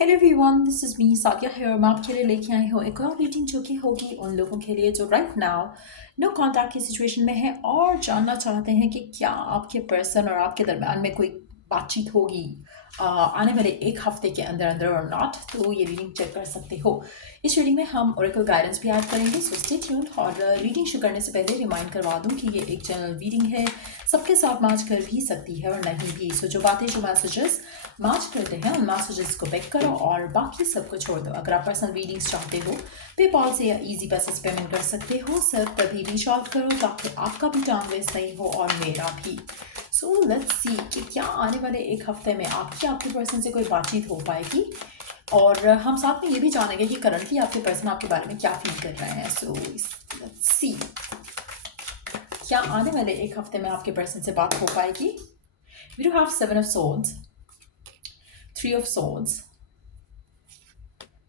Hello everyone, this is me Saikia है और मैं आपके लिए लेके आई हूँ एक और रीडिंग जो कि होगी उन लोगों के लिए जो राइट नाउ नो कांटेक्ट की सिचुएशन में है और जानना चाहते हैं कि क्या आपके पर्सन और आपके दरम्यान में कोई बातचीत होगी आने वाले एक हफ्ते के अंदर अंदर और नॉट। तो ये रीडिंग चेक कर सकते हो। इस रीडिंग में हम ओरेकल गाइडेंस भी ऐड करेंगे, सो स्टे ट्यून्ड। और रीडिंग शुरू करने से पहले रिमाइंड करवा दूं कि ये एक जनरल रीडिंग है, सबके साथ मैच कर भी सकती है और नहीं भी। सो जो बातें जो मैसेजेस मैच करते हैं उन मैसेजेस को पिक करो और बाकी सबको छोड़ दो। अगर आप पर्सनल रीडिंग्स चाहते हो पेपॉल से या इजी पैसे पेमेंट कर सकते हो। सर तभी रीच आउट करो ताकि आपका भी टाइम वेस्ट नहीं हो और मेरा भी। सो लेट्स सी कि क्या आने वाले एक हफ्ते में आपके पर्सन से कोई बातचीत हो पाएगी और हम साथ में ये भी जानेंगे कि करंटली आपके पर्सन आपके बारे में क्या फील कर रहे हैं। सो लेट्स सी क्या आने वाले एक हफ्ते में आपके पर्सन से बात हो पाएगी। We do have 7 of swords, 3 of swords,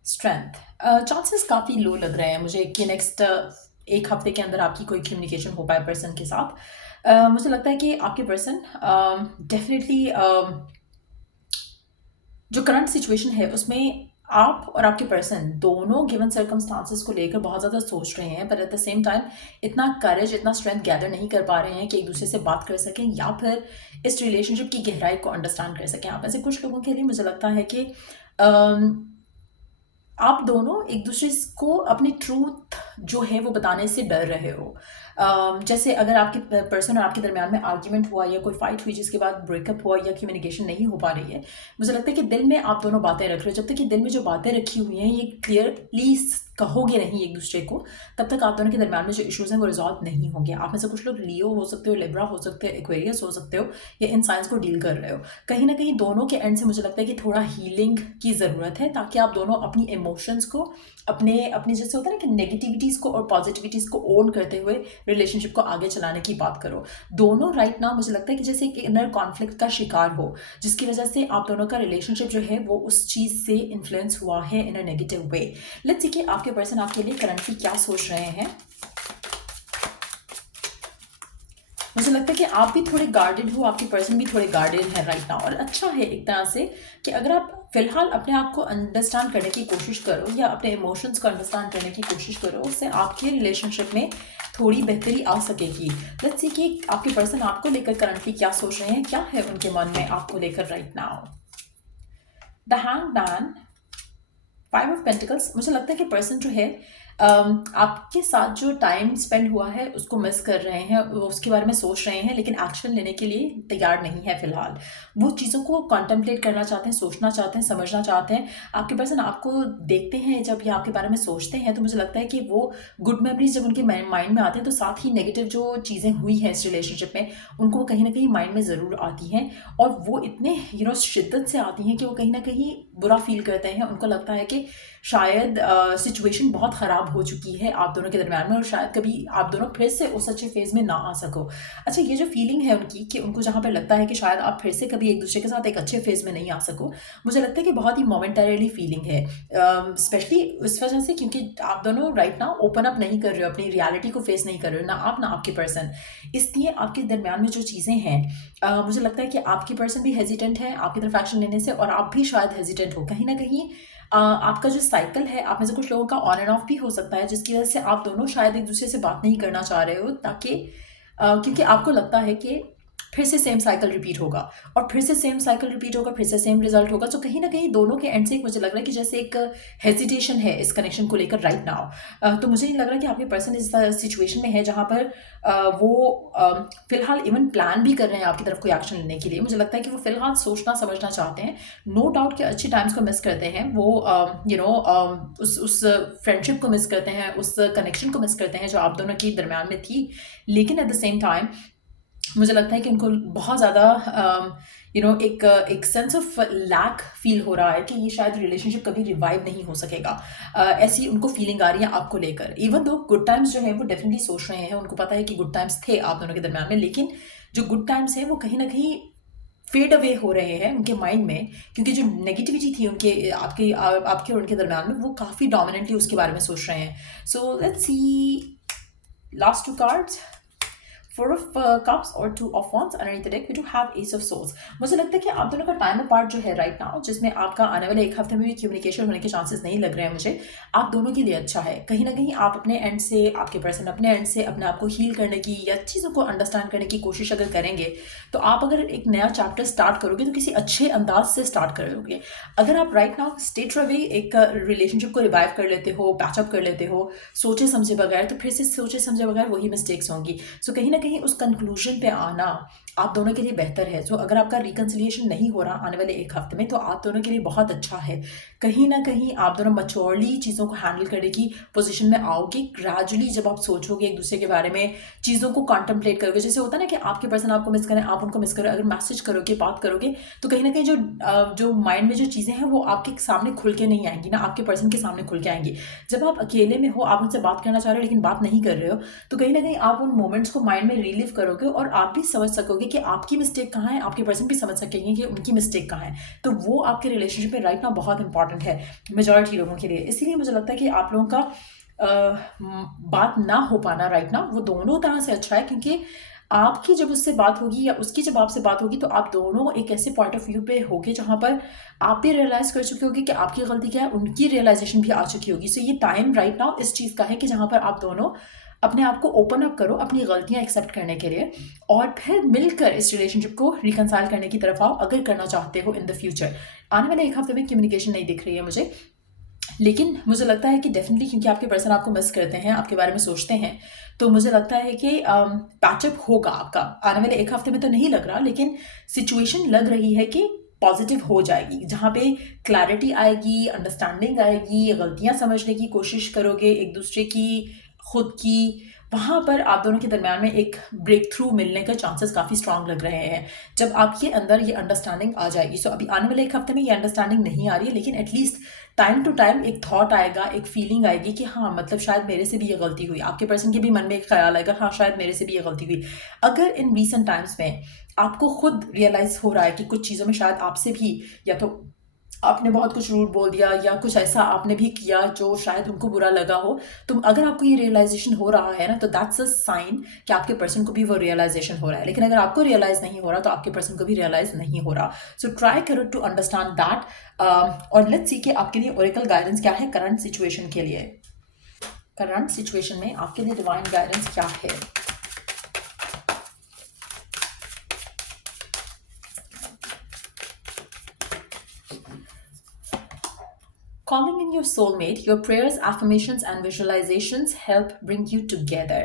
strength. Chances काफ़ी लो लग रहे हैं मुझे कि नेक्स्ट एक हफ्ते के अंदर आपकी कोई कम्युनिकेशन हो पाए पर्सन के साथ। मुझे लगता है कि आपके पर्सन डेफिनेटली जो करंट सिचुएशन है उसमें आप और आपके पर्सन दोनों गिवन सर्कमस्टांसेस को लेकर बहुत ज़्यादा सोच रहे हैं, पर एट द सेम टाइम इतना करेज, इतना स्ट्रेंथ गैदर नहीं कर पा रहे हैं कि एक दूसरे से बात कर सकें या फिर इस रिलेशनशिप की गहराई को अंडरस्टैंड कर सकें। आप ऐसे कुछ लोगों के लिए मुझे लगता है कि आप दोनों एक दूसरे को अपनी ट्रूथ जो है वो बताने से डर रहे हो। जैसे अगर आपके पर्सन और आपके दरमियान में आर्ग्यूमेंट हुआ या कोई फाइट हुई जिसके बाद ब्रेकअप हुआ या कम्युनिकेशन नहीं हो पा रही है, मुझे लगता है कि दिल में आप दोनों बातें रख रहे हो। जब तक कि दिल में जो बातें रखी हुई हैं ये क्लियरली कहोगे नहीं एक दूसरे को, तब तक आप दोनों के दरमियान में जो इश्यूज हैं वो रिजॉल्व नहीं होंगे। आप में से कुछ लोग लियो हो सकते हो, लिब्रा हो सकते हो, एक्वेरियस हो सकते हो या इन साइंस को डील कर रहे हो। कहीं ना कहीं दोनों के एंड से मुझे लगता है कि थोड़ा हीलिंग की ज़रूरत है ताकि आप दोनों अपनी इमोशंस को अपने अपने जैसे होता है ना कि नेगेटिविटीज़ को और पॉजिटिविटीज़ को ओन करते हुए रिलेशनशिप को आगे चलाने की बात करो। दोनों राइट नाउ मुझे लगता है कि जैसे एक इनर कॉन्फ्लिक्ट का शिकार हो जिसकी वजह से आप दोनों का रिलेशनशिप जो है वो उस चीज़ से इन्फ्लुएंस हुआ है इन a negative way. Let's see कि आपके पर्सन आपके लिए करंटली क्या सोच रहे हैं। मुझे लगता है कि आप भी थोड़े गार्डेड हो, आपके पर्सन भी थोड़े गार्डेड है राइट नाउ। और अच्छा है एक तरह से कि अगर आप फिलहाल अपने आप को अंडरस्टैंड करने की कोशिश करो या अपने इमोशंस को अंडरस्टैंड करने की कोशिश करो, उससे आपके रिलेशनशिप में थोड़ी बेहतरी आ सकेगी। लेट्स सी कि आपके पर्सन आपको लेकर करंटली क्या सोच रहे हैं, क्या है उनके मन में आपको लेकर right now. The hangman, 5 of pentacles. मुझे लगता है कि पर्सन जो है आपके साथ जो टाइम स्पेंड हुआ है उसको मिस कर रहे हैं, उसके बारे में सोच रहे हैं लेकिन एक्शन लेने के लिए तैयार नहीं है फिलहाल। वो चीज़ों को कॉन्टेम्पलेट करना चाहते हैं, सोचना चाहते हैं, समझना चाहते हैं। आपके पर्सन आपको देखते हैं जब ये आपके बारे में सोचते हैं तो मुझे लगता है कि वो गुड मेमोरीज जब उनके माइंड में आते हैं तो साथ ही नेगेटिव जो चीज़ें हुई हैं इस रिलेशनशिप में उनको कहीं ना कहीं माइंड में ज़रूर आती हैं और वो इतने शिद्दत से आती हैं कि वो कहीं ना कहीं बुरा फील करते हैं। उनको लगता है कि शायद सिचुएशन बहुत ख़राब हो चुकी है आप दोनों के दरमियान में और शायद कभी आप दोनों फिर से उस अच्छे फेज़ में ना आ सको। अच्छा, ये जो फीलिंग है उनकी कि उनको जहाँ पर लगता है कि शायद आप फिर से कभी एक दूसरे के साथ एक अच्छे फेज़ में नहीं आ सको, मुझे लगता है कि बहुत ही मोमेंटरीली फीलिंग है। स्पेशली उस वजह से क्योंकि आप दोनों राइट नाउ ओपन अप नहीं कर रहे हो, अपनी रियलिटी को फेस नहीं कर रहे हो, ना आप ना आपके पर्सन। इसलिए आपके दरमियान में जो चीज़ें हैं मुझे लगता है कि आपकी पर्सन भी हेजिटेंट है आपकी तरफ एक्शन लेने से और आप भी शायद हेजिटेंट हो। कहीं ना कहीं आपका जो साइकिल है, आप में से कुछ लोगों का ऑन एंड ऑफ भी हो सकता है जिसकी वजह से आप दोनों शायद एक दूसरे से बात नहीं करना चाह रहे हो ताकि क्योंकि आपको लगता है कि फिर से सेम साइकिल रिपीट होगा और फिर से सेम साइकिल रिपीट होगा, फिर से सेम रिजल्ट होगा। तो कहीं ना कहीं दोनों के एंड से एक मुझे लग रहा है कि जैसे एक हेजिटेशन है इस कनेक्शन को लेकर राइट नाउ। तो मुझे नहीं लग रहा कि आपके पर्सन इस सिचुएशन में है जहाँ पर वो फिलहाल इवन प्लान भी कर रहे हैं आपकी तरफ कोई एक्शन लेने के लिए। मुझे लगता है कि वो फिलहाल सोचना समझना चाहते हैं। नो डाउट कि अच्छे टाइम्स को मिस करते हैं वो, उस फ्रेंडशिप को मिस करते हैं, उस कनेक्शन को मिस करते हैं जो आप दोनों के दरमियान में थी। लेकिन एट द सेम टाइम मुझे लगता है कि उनको बहुत ज़्यादा एक सेंस ऑफ लैक फील हो रहा है कि ये शायद रिलेशनशिप कभी रिवाइव नहीं हो सकेगा। ऐसी उनको फीलिंग आ रही है आपको लेकर। इवन दो गुड टाइम्स जो है वो डेफिनेटली सोच रहे हैं, उनको पता है कि गुड टाइम्स थे आप दोनों के दरमियान में, लेकिन जो गुड टाइम्स हैं वो कहीं ना कहीं फेड अवे हो रहे हैं उनके माइंड में क्योंकि जो नेगेटिविटी थी उनके आपके और उनके दरमियान में वो काफ़ी डोमिनेंटली उसके बारे में सोच रहे हैं। So let's see last 2 cards. 4 of cups or 2 of wands underneath the deck we do have ace of swords. मुझे लगता है कि आप दोनों का टाइम अपार्ट जो है राइट नाउ, जिसमें आपका आने वाले एक हफ्ते में भी कम्युनिकेशन होने के चांसेस नहीं लग रहे हैं मुझे, आप दोनों के लिए अच्छा है। कहीं ना कहीं आप अपने एंड से, आपके पर्सन अपने एंड से अपने आप को हील करने की या चीज़ों को अंडरस्टैंड करने की कोशिश अगर करेंगे, तो आप अगर एक नया चैप्टर स्टार्ट करोगे तो किसी अच्छे अंदाज से स्टार्ट करोगे। अगर आप राइट नाउ स्ट्रेट अवे एक रिलेशनशिप को रिवाइव कर लेते हो, पैचअप कर लेते हो सोचे समझे बगैर, तो फिर से सोचे समझे बगैर वही मिस्टेक्स होंगी। सो कहीं ना कहीं उस कंक्लूजन पे आना आप दोनों के लिए बेहतर है। सो अगर आपका रिकन्सिलिएशन नहीं हो रहा आने वाले एक हफ्ते में, तो आप दोनों के लिए बहुत अच्छा है। कहीं ना कहीं आप दोनों मैच्योरली चीज़ों को हैंडल करने की पोजीशन में आओगे। ग्रेजुअली जब आप सोचोगे एक दूसरे के बारे में, चीज़ों को कॉन्टम्पलेट करोगे, जैसे होता है ना कि आपके पर्सन आपको मिस करें, आप उनको मिस करो, अगर मैसेज करोगे, बात करोगे, तो कहीं ना कहीं जो माइंड में जो चीज़ें हैं वो आपके सामने खुल के नहीं आएंगी ना, आपके पर्सन के सामने खुल के आएंगी। जब आप अकेले में हो, आप उनसे बात करना चाह रहे हो लेकिन बात नहीं कर रहे हो, तो कहीं ना कहीं आप उन मोमेंट्स को माइंड में रिलीव करोगे और आप भी समझ सकोगे कि आपकी मिस्टेक कहाँ है, आपके पर्सन भी समझ सकेंगे कि उनकी मिस्टेक कहाँ है। तो वो आपके रिलेशनशिप में राइट ना बहुत इंपॉर्टेंट है मेजॉरिटी लोगों के लिए। इसीलिए मुझे लगता है कि आप लोगों का बात ना हो पाना राइट ना, वो दोनों तरह से अच्छा है, क्योंकि आपकी जब उससे बात होगी या उसकी जब आपसे बात होगी, तो आप दोनों एक ऐसे पॉइंट ऑफ व्यू पे होगे जहाँ पर आप भी रियलाइज कर चुके होगे कि आपकी गलती क्या है, उनकी रियलाइजेशन भी आ चुकी होगी। सो ये टाइम राइट नाउ इस चीज़ का है कि जहाँ पर आप दोनों अपने आप को ओपन अप करो अपनी गलतियां एक्सेप्ट करने के लिए, और फिर मिलकर इस रिलेशनशिप को रिकंसाइल करने की तरफ आओ अगर करना चाहते हो इन द फ्यूचर। आने वाले एक हफ्ते में कम्युनिकेशन नहीं दिख रही है मुझे, लेकिन मुझे लगता है कि डेफिनेटली, क्योंकि आपके पर्सन आपको मिस करते हैं, आपके बारे में सोचते हैं, तो मुझे लगता है कि पैचअप होगा आपका आने वाले एक हफ्ते में। तो नहीं लग रहा, लेकिन सिचुएशन लग रही है कि पॉजिटिव हो जाएगी, जहाँ पे क्लैरिटी आएगी, अंडरस्टैंडिंग आएगी, गलतियाँ समझने की कोशिश करोगे एक दूसरे की, खुद की, वहाँ पर आप दोनों के दरम्यान में एक ब्रेक थ्रू मिलने का चांसेस काफ़ी स्ट्रांग लग रहे हैं जब आपके अंदर ये अंडरस्टैंडिंग आ जाएगी। सो अभी आने वाले एक हफ्ते में ये अंडरस्टैंडिंग नहीं आ रही है, लेकिन एटलीस्ट टाइम टू टाइम एक थॉट आएगा, एक फीलिंग आएगी कि हाँ, मतलब शायद मेरे से भी ये गलती हुई। आपके पर्सन के भी मन में एक ख्याल आएगा, हाँ शायद मेरे से भी ये गलती हुई। अगर इन रीसेंट टाइम्स में आपको खुद रियलाइज हो रहा है कि कुछ चीज़ों में शायद आपसे भी, या तो आपने बहुत कुछ रूड बोल दिया या कुछ ऐसा आपने भी किया जो शायद उनको बुरा लगा हो, तो अगर आपको ये रियलाइजेशन हो रहा है ना, तो दैट्स अ साइन कि आपके पर्सन को भी वो रियलाइजेशन हो रहा है। लेकिन अगर आपको रियलाइज नहीं हो रहा, तो आपके पर्सन को भी रियलाइज नहीं हो रहा। सो ट्राई करो टू अंडरस्टैंड दैट, और लेट्स सी कि आपके लिए ओरेकल गाइडेंस क्या है करंट सिचुएशन के लिए। करंट सिचुएशन में आपके लिए डिवाइन गाइडेंस क्या है। Calling in your soulmate, your prayers, affirmations and visualizations help bring you together.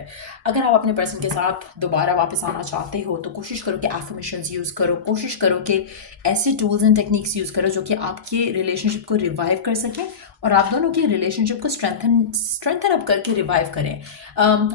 अगर आप अपने पर्सन के साथ दोबारा वापस आना चाहते हो, तो कोशिश करो कि affirmations यूज़ करो, कोशिश करो कि ऐसे टूल्स एंड टेक्निक्स यूज़ करो जो कि आपके रिलेशनशिप को रिवाइव कर सकें और आप दोनों की रिलेशनशिप को स्ट्रेंथन अप करके रिवाइव करें।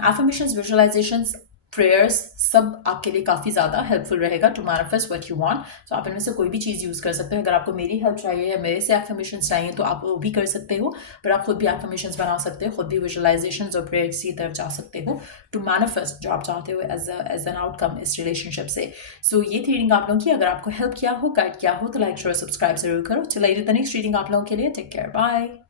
affirmations, visualizations, प्रेयर्स सब आपके लिए काफ़ी ज़्यादा हेल्पफुल रहेगा to manifest what you want. तो आप इनमें से कोई भी चीज़ यूज़ कर सकते हो। अगर आपको मेरी हेल्प चाहिए या मेरे से एफर्मेशंस चाहिए, तो आप वो भी कर सकते हो, पर आप खुद भी एफर्मेशंस बना सकते हो, खुद भी विजुअलाइजेशंस और प्रेयर्स की तरफ जा सकते हो टू मैनिफेस्ट जो आप चाहते हो एज एन आउटकम इस रिलेशनशिप से। सो ये थी रीडिंग आप लोगों की। अगर आपको हेल्प किया हो, गाइड किया हो, तो लाइक शेयर सब्सक्राइब जरूर करो। चलिए द नेक्स्ट रीडिंग आप लोगों के लिए। Take care, bye.